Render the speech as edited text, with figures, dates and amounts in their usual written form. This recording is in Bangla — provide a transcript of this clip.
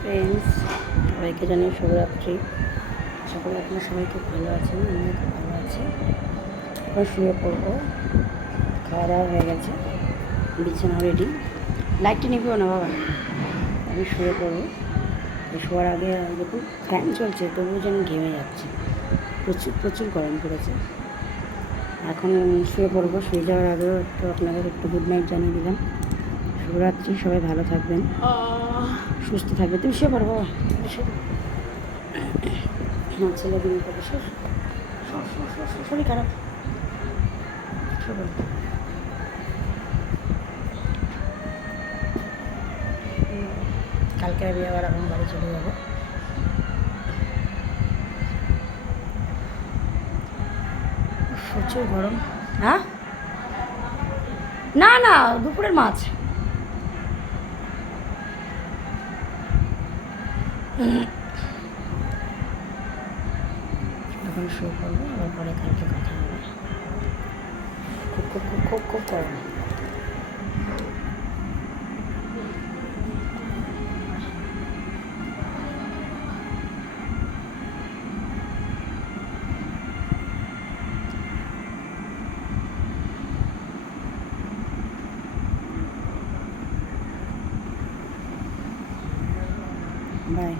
ফ্রেন্ডস, সবাইকে জানাই শুভরাত্রি। আশা করি আপনারা সবাই খুব ভালো আছেন, আমিও খুব ভালো আছি। এবার শুয়ে পড়বো, খাওয়া দাওয়া হয়ে গেছে, বিছানা রেডি। লাইটটি নিবেও না বাবা, আমি শুয়ে পড়বো। শোয়ার আগে দেখুন ফ্যান চলছে, তবুও যেন ঘেমে যাচ্ছে, প্রচুর প্রচুর গরম পড়েছে। এখন শুয়ে পড়বো। শুয়ে যাওয়ার আগেও একটু আপনাদের একটু গুড নাইট জানিয়ে দিলাম। শুভরাত্রি, সবাই ভালো থাকবেন, সুস্থ থাকবে। তুমি শুয়ে পড়ো বাবা, আমার ছেলে দিন করবে। শরীর খারাপ, কালকে আমি আবার আমার বাড়ি চলে যাবো। প্রচুর গরম। হ্যাঁ, না না, দুপুরের মাছ। এখন শুয়ে পড়বো, আবার পরে কালকে কথা হবে। খুব খুব খুব খুব খুব গরম। বাই।